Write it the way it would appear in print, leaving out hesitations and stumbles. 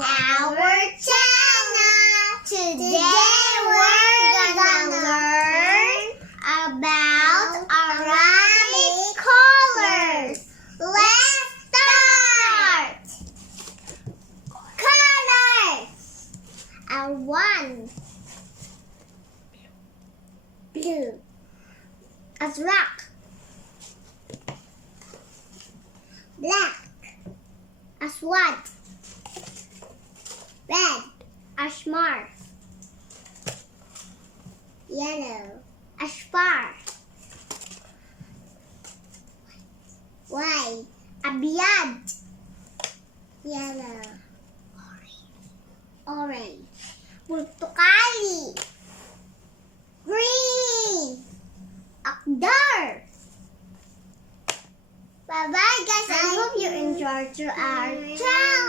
our channel! Today we're gonna learn about Arabic colors. Let's start! Colors! One. Blue. Azraq. Black. Aswad. Red. Ashmar. Yellow. Ashfar. White. Abiyad. Yellow. Orange. Burtukali. Green. Akdar. Bye-bye guys. I hope you enjoyed our channel.